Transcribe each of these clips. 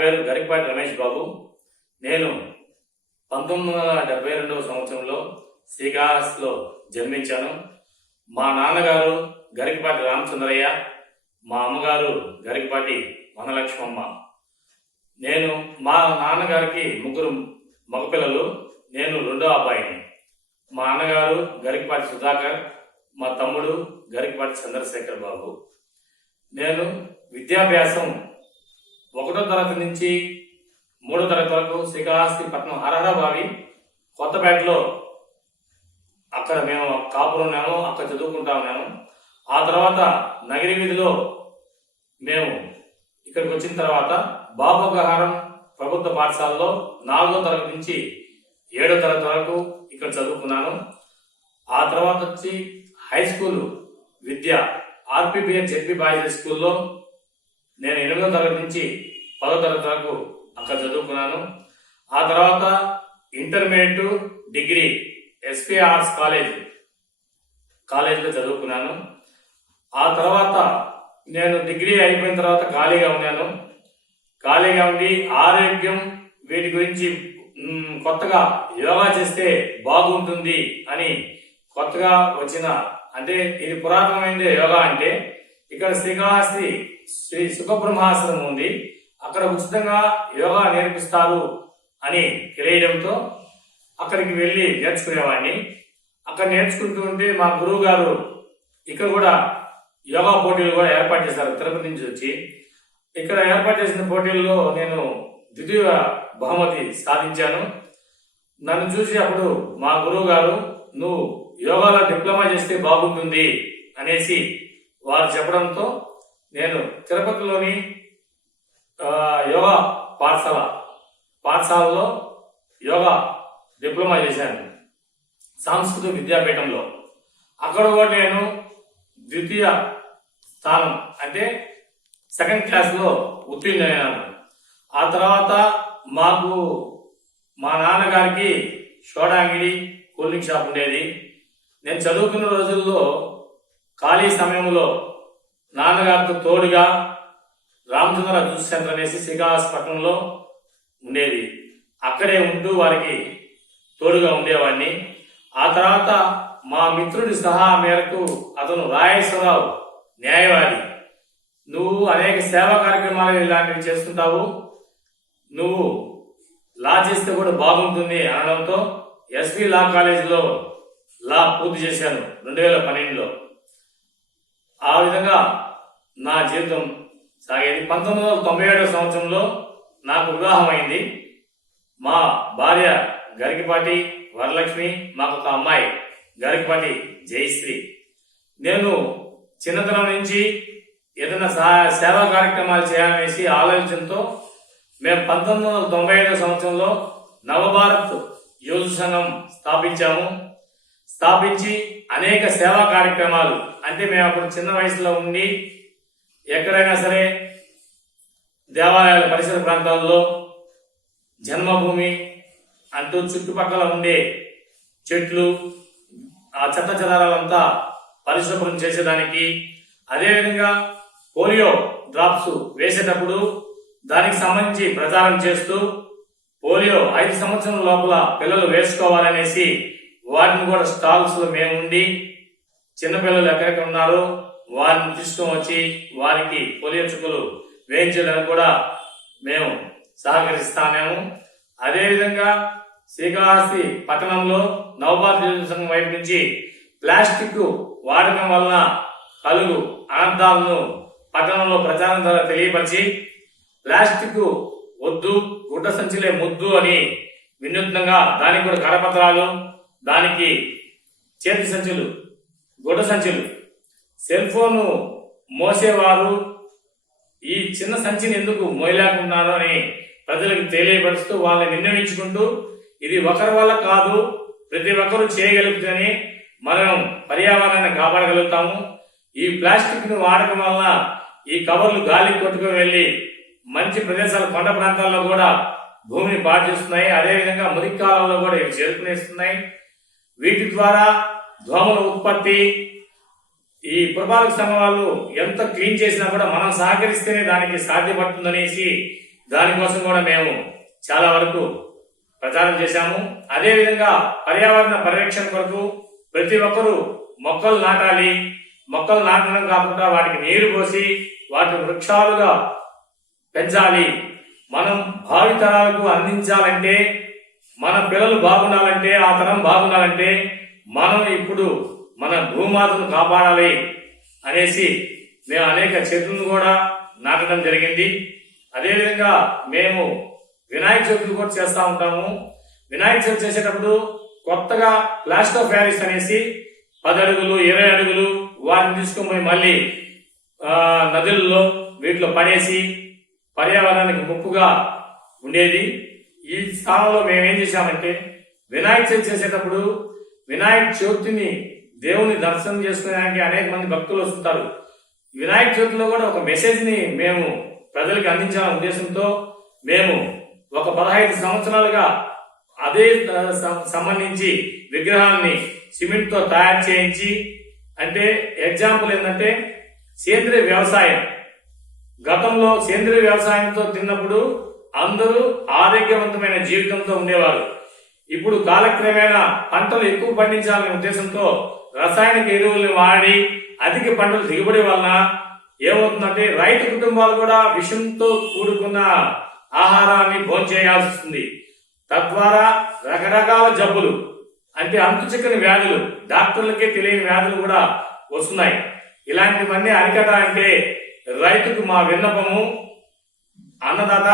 పేరు గరికపాటి రమేష్ బాబు. నేను 1972 సంవత్సరంలో శ్రీకాళహస్తిలో జన్మించాను. మా నాన్నగారు గరికపాటి రామచంద్రయ్య, మా అమ్మగారు గరికపాటి వనలక్ష్మమ్మ. మా నాన్నగారికి 3 మగపిల్లలు, నేను రెండో అబ్బాయిని. మా అన్నగారు గరికపాటి సుధాకర్, మా తమ్ముడు గరికపాటి చంద్రశేఖర్ బాబు. నేను విద్యాభ్యాసం 1వ తరగతి నుంచి 3వ తరగతి వరకు శ్రీకాళహస్తి పట్టణం హరహరబావి కొత్తపేటలో అక్కడ మేము కాపురం ఉన్నాము, అక్కడ చదువుకుంటా ఉన్నాము. ఆ తర్వాత నగిరి వీధిలో మేము ఇక్కడికి వచ్చిన తర్వాత బాబుగహారం ప్రభుత్వ పాఠశాలలో 4వ తరగతి నుంచి 7వ తరగతి వరకు ఇక్కడ చదువుకున్నాను. ఆ తర్వాత వచ్చి హై స్కూల్ విద్య ఆర్పిబిఎన్ జెడ్పీ బాయ్స్ హై స్కూల్లో నేను 8వ తరగతి నుంచి 10వ తరగతి వరకు అక్కడ చదువుకున్నాను. ఆ తర్వాత ఇంటర్మీడియట్, డిగ్రీ ఎస్పీ ఆర్ట్స్ కాలేజ్లో చదువుకున్నాను. ఆ తర్వాత నేను డిగ్రీ అయిపోయిన తర్వాత ఖాళీగా ఉండి ఆరోగ్యం వీటి గురించి కొత్తగా యోగా చేస్తే బాగుంటుంది అని కొత్తగా వచ్చిన, అంటే ఇది పురాతనమైనది యోగా. అంటే ఇక్కడ శ్రీకాళహస్తి శ్రీ సుఖబ్రహ్మాశ్రమం ఉంది, అక్కడ ఉచితంగా యోగా నేర్పిస్తారు అని తెలియడంతో అక్కడికి వెళ్ళి నేర్చుకునేవాడిని. అక్కడ నేర్చుకుంటూ ఉంటే మా గురువు గారు ఇక్కడ కూడా యోగా పోటీలు కూడా ఏర్పాటు చేశారు తిరుపతి నుంచి వచ్చి. ఇక్కడ ఏర్పాటు చేసిన పోటీల్లో నేను ద్వితీయ బహుమతి సాధించాను. నన్ను చూసి అప్పుడు మా గురువు గారు, నువ్వు యోగాలో డిప్లొమా చేస్తే బాగుంటుంది అనేసి వారు చెప్పడంతో నేను తిరుపతిలోని యోగా పాఠశాలలో యోగా డిప్లొమా చేశాను సాంస్కృతిక విద్యాపీఠంలో. అక్కడ కూడా నేను ద్వితీయ స్థానం, అంటే 2nd క్లాస్లో ఉత్తీర్ణులైనాను. ఆ తర్వాత మా నాన్నగారికి సోడా అంగిడి, కూల్ డ్రింక్ షాప్ ఉండేది. నేను చదువుకున్న రోజుల్లో ఖాళీ సమయంలో నాన్నగారితో తోడుగా రామచంద్ర జ్యూస్ సెంటర్ అనేసి శ్రీకాళహస్తి పట్టణంలో ఉండేది. అక్కడే ఉంటూ వారికి తోడుగా ఉండేవాడిని. ఆ తర్వాత మా మిత్రుడి సలహా మేరకు, అతను రాయేశ్వరరావు న్యాయవాది, నువ్వు అనేక సేవా కార్యక్రమాలు ఇలాంటివి చేస్తుంటావు, నువ్వు లా చేస్తే కూడా బాగుంటుంది అనడంతో ఎస్వి లా కాలేజీలో లా పూర్తి చేశాను 2012లో. ఆ విధంగా నా జీవితం సాగేది. 1997 సంవత్సరంలో నాకు వివాహం అయింది. మా భార్య గరికపాటి వరలక్ష్మి, మాకు ఒక అమ్మాయి గరికపాటి జయశ్రీ. నేను చిన్నతనం నుంచి ఏదైనా సేవా కార్యక్రమాలు చేయాలనేసి ఆలోచనతో మేము 1995 సంవత్సరంలో నవభారత్ యువజ సంఘం స్థాపించి అనేక సేవా కార్యక్రమాలు, అంటే మేము అప్పుడు చిన్న వయసులో ఉండి ఎక్కడైనా సరే దేవాలయాల పరిసర ప్రాంతాల్లో జన్మభూమి అంటూ చుట్టుపక్కల ఉండే చెట్లు, ఆ చెత్త చెదారాలంతా పరిశుభ్రం చేసేదానికి, అదేవిధంగా పోలియో డ్రాప్స్ వేసేటప్పుడు దానికి సంబంధించి ప్రచారం చేస్తూ పోలియో 5 సంవత్సరాల లోపల పిల్లలు వేసుకోవాలనేసి వాటిని కూడా స్టాల్స్ లో మేము ఉండి చిన్నపిల్లలు ఎక్కడెక్కడ ఉన్నారో వారిని తీసుకొని వచ్చి వారికి పోలియో చుక్కలు వేయించడానికి కూడా మేము సహకరిస్తాము. అదేవిధంగా శ్రీకాళహస్తి పట్టణంలో నవభారత యువజన సంఘం వైపు నుంచి ప్లాస్టిక్ వాడకం వలన కలుగు అనర్థాలను పట్టణంలో ప్రచారం ద్వారా తెలియపరిచి, ప్లాస్టిక్ వద్దు, గుడ్డ సంచులే ముద్దు అని వినూత్నంగా దానికి కూడా కరపత్రాలు, దానికి చేతి సంచులు, గుడ్డ సంచులు, సెల్ ఫోను మోసేవారు ఈ చిన్న సంచిని ఎందుకు మోయలేకున్నారు అని ప్రజలకు తెలియపరుస్తూ వాళ్ళని విన్నవించుకుంటూ, ఇది ఒకరి వల్ల కాదు, ప్రతి ఒక్కరూ చేయగలుగుతూనే మనం పర్యావరణాన్ని కాపాడగలుగుతాము. ఈ ప్లాస్టిక్ ను వాడకం వల్ల ఈ కవర్లు గాలికి కొట్టుకుని వెళ్లి మంచి ప్రదేశాల కొండ ప్రాంతాల్లో కూడా భూమిని పాడు చేస్తున్నాయి. అదేవిధంగా మురికి కాలంలో కూడా ఇవి చేరుకునేస్తున్నాయి. వీటి ద్వారా దోమల ఉత్పత్తి, ఈ పురపాలక సంఘం వాళ్ళు ఎంత క్లీన్ చేసినా కూడా మనం సహకరిస్తేనే దానికి సాధ్యపడుతుందనేసి దానికోసం కూడా మేము చాలా వరకు ప్రచారం చేశాము. అదేవిధంగా పర్యావరణ పరిరక్షణ కొరకు ప్రతి ఒక్కరూ మొక్కలు నాటాలి. మొక్కలు నాటడం కాకుండా వాటికి నీరు పోసి వాటిని వృక్షాలుగా పెంచాలి. మనం భావితరాలకు అందించాలంటే, మన పిల్లలు బాగుండాలంటే, ఆ తరం బాగుండాలంటే మనం ఇప్పుడు మన భూమాతను కాపాడాలి అనేసి మేము అనేక చెట్లను కూడా నాటడం జరిగింది. అదేవిధంగా మేము వినాయక చవితులు కూడా చేస్తూ ఉంటాము. వినాయక చవితి చేసేటప్పుడు కొత్తగా ప్లాస్టర్ ఆఫ్ ప్యారిస్ అనేసి 10 అడుగులు 20 అడుగులు వాటిని తీసుకుని పోయి మళ్ళీ నదుల్లో వీటిలో పడేసి పర్యావరణానికి ముప్పుగా ఉండేది. ఈ స్థానంలో మేమేం చేశామంటే, వినాయక చవితి చేసేటప్పుడు వినాయక చవితిని దేవుని దర్శనం చేసుకోవడానికి అనేక మంది భక్తులు వస్తుంటారు. వినాయక చవితిలో కూడా ఒక మెసేజ్ ని మేము ప్రజలకు అందించాలనే ఉద్దేశంతో మేము ఒక 15 సంవత్సరాలుగా అదే సంబంధించి విగ్రహాన్ని సిమెంట్ తో తయారు చేయించి, అంటే ఎగ్జాంపుల్ ఏంటంటే సేంద్రియ వ్యవసాయం. గతంలో సేంద్రియ వ్యవసాయంతో తిన్నప్పుడు అందరూ ఆరోగ్యవంతమైన జీవితంతో ఉండేవారు. ఇప్పుడు కాలక్రమేణా పంటలు ఎక్కువ పండించాలనే ఉద్దేశంతో రసాయనిక ఎరువులను వాడి అధిక పంటలు దిగుబడి వలన ఏమవుతుందంటే రైతు కుటుంబాలు కూడా విషంతో కూడుకున్న ఆహారాన్ని భోంచేయాల్సి వస్తుంది. తద్వారా రకరకాల జబ్బులు, అంటే అంతు చిక్కని వ్యాధులు, డాక్టర్లకే తెలియని వ్యాధులు కూడా వస్తున్నాయి. ఇలాంటివన్నీ అరికట్టాలంటే రైతుకు మా విన్నపము, అన్నదాత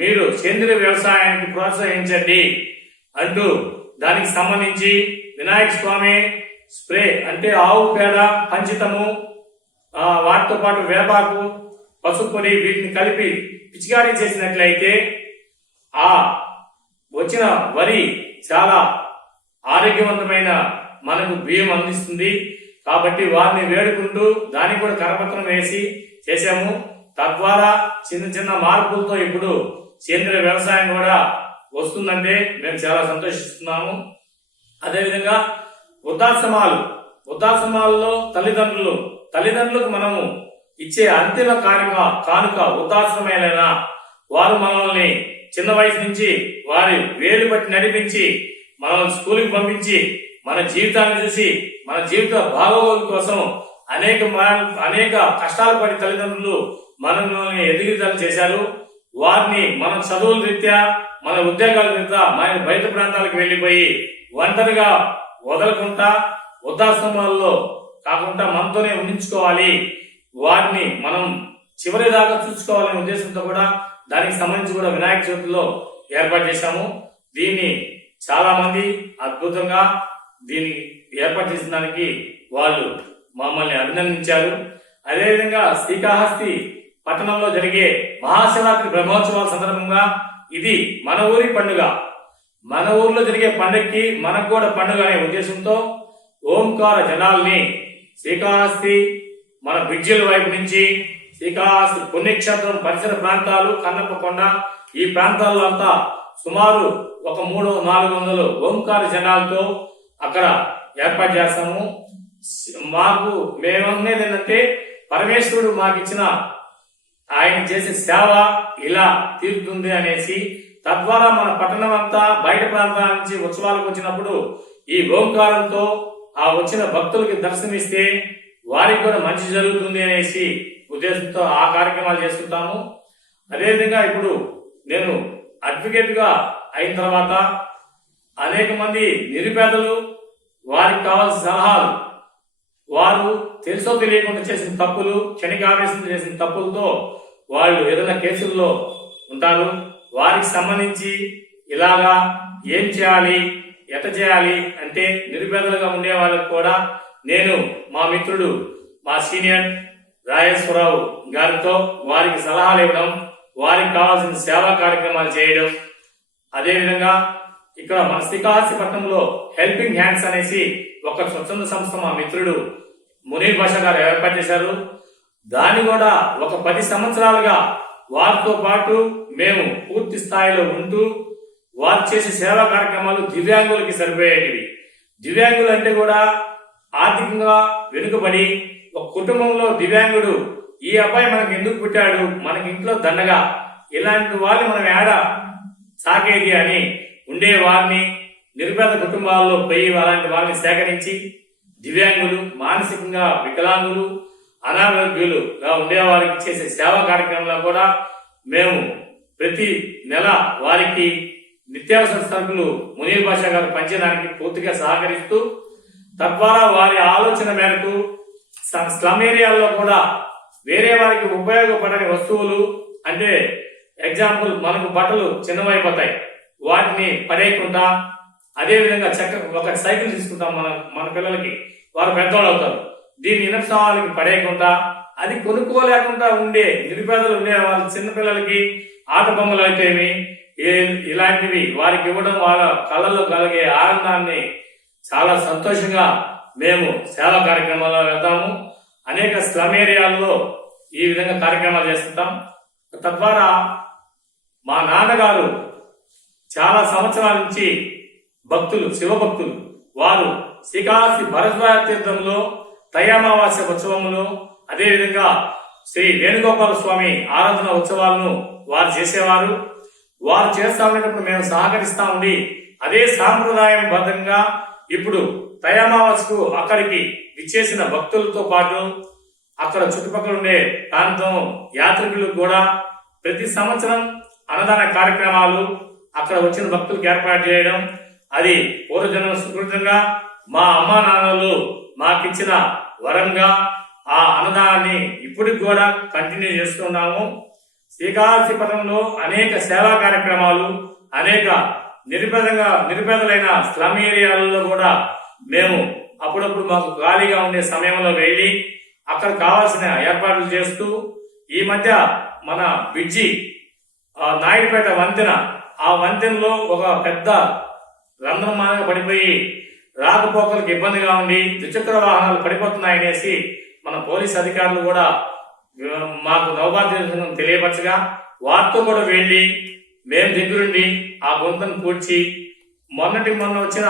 మీరు సేంద్రియ వ్యవసాయానికి ప్రోత్సహించండి అంటూ దానికి సంబంధించి వినాయక స్వామి స్ప్రే, అంటే ఆవు పేడ, పంచితము, వాటితో పాటు వేపాకు, పసుపు పొడి వీటిని కలిపి పిచికారీ చేసినట్లయితే ఆ వచ్చిన వరి చాలా ఆరోగ్యవంతమైన మనకు బియ్యం అందిస్తుంది. కాబట్టి వారిని వేడుకుంటూ దానికి కూడా కరపత్రం వేసి చేశాము. తద్వారా చిన్న చిన్న మార్పులతో ఇప్పుడు సేంద్రియ వ్యవసాయం కూడా వస్తుందంటే మేము చాలా సంతోషిస్తున్నాము. అదేవిధంగా వృద్ధాశ్రమాలలో తల్లిదండ్రులకు మనము ఇచ్చే అంతిమ కానుక వృద్ధాశ్రమేలైనా వారు మనల్ని చిన్న వయసు నుంచి వారి వేలు పట్టి నడిపించి మనల్ని స్కూల్కి పంపించి మన జీవితాన్ని చూసి మన జీవిత భాగోగుల కోసం అనేక కష్టాలు పడి తల్లిదండ్రులు మనల్ని ఎదుగుదల చేశారు. వారిని మన చదువుల రీత్యా, మన ఉద్యోగాల రీత్యా మన బయట ప్రాంతాలకు వెళ్లిపోయి ఒంటరిగా వదలకుండా వృద్ధాశ్రమాల్లో కాకుండా మనతోనే ఉండించుకోవాలి, వారిని మనం చివరి దాకా చూసుకోవాలనే ఉద్దేశంతో కూడా దానికి సంబంధించి కూడా వినాయక చవితిలో ఏర్పాటు చేశాము. దీన్ని చాలా మంది అద్భుతంగా దీన్ని ఏర్పాటు చేసిన దానికి వాళ్ళు మమ్మల్ని అభినందించారు. అదేవిధంగా శ్రీకాళహస్తి పట్టణంలో జరిగే మహాశివరాత్రి బ్రహ్మోత్సవాల సందర్భంగా ఇది మన ఊరి పండుగ, మన ఊర్లో జరిగే పండుగకి మనకు కూడా పండుగ అనే ఉద్దేశంతో ఓంకార జనాల్ని శ్రీకాళహస్తి మన బ్రిడ్జిల వైపు నుంచి శ్రీకాళహస్తి పుణ్యక్షేత్రం పరిసర ప్రాంతాలు, కన్నప్పకొండ ఈ ప్రాంతాల్లో అంతా సుమారు ఒక 300-400 ఓంకార జనాలతో అక్కడ ఏర్పాటు చేస్తాము. మేమనేది ఏంటంటే పరమేశ్వరుడు మాకిచ్చిన ఆయన చేసే సేవ ఇలా తీరుతుంది అనేసి, తద్వారా మన పట్టణం అంతా బయట ప్రాంతాల నుంచి ఉత్సవాలకు వచ్చినప్పుడు ఈ ఓంకారంతో ఆ వచ్చిన భక్తులకి దర్శనమిస్తే వారికి కూడా మంచి జరుగుతుంది అనేసి ఉద్దేశంతో ఆ కార్యక్రమాలు చేస్తుంటాము. అదేవిధంగా ఇప్పుడు నేను అడ్వకేట్ గా అయిన తర్వాత అనేక మంది నిరుపేదలు, వారికి కావాల్సిన సలహాలు, వారు తెలుసో తెలియకుండా చేసిన తప్పులు, క్షణికావేశం చేసిన తప్పులతో వాళ్ళు ఏదైనా కేసుల్లో ఉంటారు. వారికి సంబంధించి ఇలాగా ఏం చేయాలి, ఎట చేయాలి అంటే నిరుపేదలుగా ఉండే వాళ్ళకి కూడా నేను మా మిత్రుడు మా సీనియర్ రాజేశ్వరరావు గారితో వారికి సలహాలు ఇవ్వడం, వారికి కావాల్సిన సేవా కార్యక్రమాలు చేయడం. అదేవిధంగా ఇక్కడ మన శ్రీకాళహస్తి పట్టణంలో హెల్పింగ్ హ్యాండ్స్ అనేసి ఒక స్వచ్ఛంద సంస్థ మా మిత్రుడు మునీర్ భాష గారు ఏర్పాటు చేశారు. దాన్ని కూడా ఒక 10 సంవత్సరాలుగా వారితో పాటు మేము పూర్తి స్థాయిలో ఉంటూ వారు చేసే సేవా కార్యక్రమాలు దివ్యాంగులకి సరిపోయేటివి. దివ్యాంగులు అంటే కూడా ఆర్థికంగా వెనుకబడి ఒక కుటుంబంలో దివ్యాంగుడు ఈ అబ్బాయి మనకి ఎందుకు పుట్టాడు, మనకి ఇంట్లో దండగా ఇలాంటి వాళ్ళని మనం ఏడ సాకేది అని ఉండే వారిని, నిరుపేద కుటుంబాల్లో పోయి అలాంటి వాళ్ళని సేకరించి దివ్యాంగులు, మానసికంగా వికలాంగులు, అనారోగ్యులుగా ఉండేవారికి చేసే సేవా కార్యక్రమంలో కూడా మేము ప్రతి నెల వారికి నిత్యావసర సరుకులు మునీర్ బాషా గారు పంచడానికి పూర్తిగా సహకరిస్తూ, తద్వారా వారి ఆలోచన మేరకు స్లమ్ ఏరియాల్లో కూడా వేరే వారికి ఉపయోగపడని వస్తువులు, అంటే ఎగ్జాంపుల్ మనకు బట్టలు చిన్నవైపోతాయి, వాటిని పడేయకుండా, అదేవిధంగా ఒక సైకిల్ తీసుకుంటాం మన పిల్లలకి, వారు పెద్దవాళ్ళు అవుతారు, దీన్ని ఇనప్సవాళ్ళకి పడేయకుండా, అది కొనుక్కోలేకుండా ఉండే నిరుపేదలు ఉండే వాళ్ళ చిన్నపిల్లలకి ఆట బొమ్మలు అయితేమి ఇలాంటివి వారికి ఇవ్వడం వాళ్ళ కళ్ళల్లో కలిగే ఆనందాన్ని చాలా సంతోషంగా మేము సేవా కార్యక్రమాల్లో వెళ్తాము. అనేక స్లమ్ ఏరియాల్లో ఈ విధంగా కార్యక్రమాలు చేస్తుంటాం. తద్వారా మా నాన్నగారు చాలా సంవత్సరాల నుంచి భక్తులు, శివభక్తులు, వారు శ్రీకాళహస్తి భరద్వాజ తీర్థంలో తైయామావాస్య ఉత్సవములు, అదేవిధంగా శ్రీ వేణుగోపాల స్వామి ఆరాధన ఉత్సవాలను వారు చేసేవారు. వారు చేస్తా ఉండేటప్పుడు మేము సహకరిస్తా ఉండి, అదే సాంప్రదాయం బద్ధంగా ఇప్పుడు తైయామావాస్యకు అక్కడికి విచ్చేసిన భక్తులతో పాటు అక్కడ చుట్టుపక్కల ఉండే ప్రాంతం యాత్రికులకు కూడా ప్రతి సంవత్సరం అన్నదాన కార్యక్రమాలు అక్కడ వచ్చిన భక్తులకు ఏర్పాటు చేయడం, అది పూర్వజన్మ సుకృతంగా మా అమ్మా నాన్నలు మాకిచ్చిన వరంగా ఆ అన్నదానాన్ని ఇప్పటికి కూడా కంటిన్యూ చేస్తున్నాము. శ్రీకాళహస్తి పట్టణంలో అనేక సేవా కార్యక్రమాలు, అనేక నిరుపేదలైన స్లమ్ ఏరియాలలో కూడా మేము అప్పుడప్పుడు మాకు ఖాళీగా ఉండే సమయంలో వెళ్లి అక్కడ కావాల్సిన ఏర్పాట్లు చేస్తూ, ఈ మధ్య మన బ్రిడ్జి నాయుడుపేట వంతెన, ఆ వంతెనలో ఒక పెద్ద రంధ్రం మానగా పడిపోయి రాకపోకలకు ఇబ్బందిగా ఉండి ద్విచక్ర వాహనాలు పడిపోతున్నాయనేసి మన పోలీస్ అధికారులు కూడా మాకు నౌబాధ్యులను తెలియపరచగా, వారితో కూడా వెళ్లి మేము దగ్గరుండి ఆ గుంతను పూడ్చి, మొన్న వచ్చిన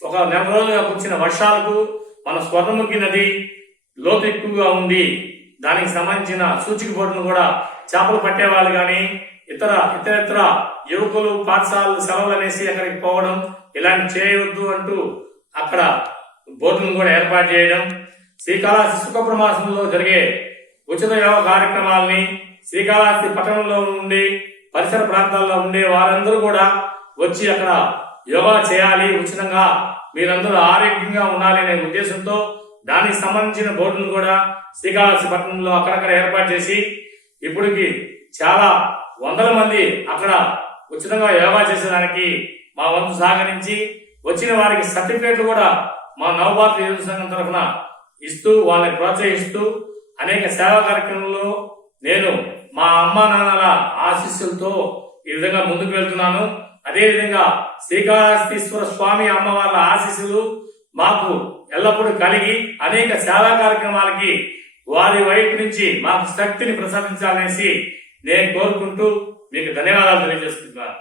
ఒక నెల రోజులుగా వచ్చిన వర్షాలకు మన స్వర్ణముఖి నది లోతు ఎక్కువగా ఉంది, దానికి సంబంధించిన సూచిక బోర్డును కూడా చేపలు పట్టేవాళ్ళు కానీ ఇతర యువకులు పాఠశాలలు సెలవులు అనేసి అక్కడికి పోవడం ఇలాంటి చేయవద్దు అంటూ అక్కడ బోర్డును కూడా ఏర్పాటు చేయడం, శ్రీకాళహస్తి శుక్రపుర మాసంలో జరిగే ఉచిత యోగ కార్యక్రమాలని శ్రీకాళహస్తి పట్టణంలో ఉండి పరిసర ప్రాంతాల్లో ఉండే వారందరూ కూడా వచ్చి అక్కడ యోగా చేయాలి, ఉచితంగా మీరందరూ ఆరోగ్యంగా ఉండాలి అనే ఉద్దేశంతో దానికి సంబంధించిన బోర్డును కూడా శ్రీకాళహస్తి పట్టణంలో అక్కడక్కడ ఏర్పాటు చేసి ఇప్పటికి చాలా వందల మంది అక్కడ ఉచితంగా యోగా చేసేదానికి మా వంతు సహకరించి, వచ్చిన వారికి సర్టిఫికేట్లు కూడా మా నవభారత యువత సంఘం తరఫున ఇస్తూ వాళ్ళని ప్రోత్సహిస్తూ అనేక సేవా కార్యక్రమంలో నేను మా అమ్మా నాన్నల ఆశీస్సులతో ఈ విధంగా ముందుకు వెళ్తున్నాను. అదేవిధంగా శ్రీకాళహస్తీశ్వర స్వామి అమ్మవార్ల ఆశీస్సులు మాకు ఎల్లప్పుడూ కలిగి అనేక సేవా కార్యక్రమాలకి వారి వైపు నుంచి మాకు శక్తిని ప్రసాదించాలనేసి నేను కోరుకుంటూ మీకు ధన్యవాదాలు తెలియజేస్తున్నాను.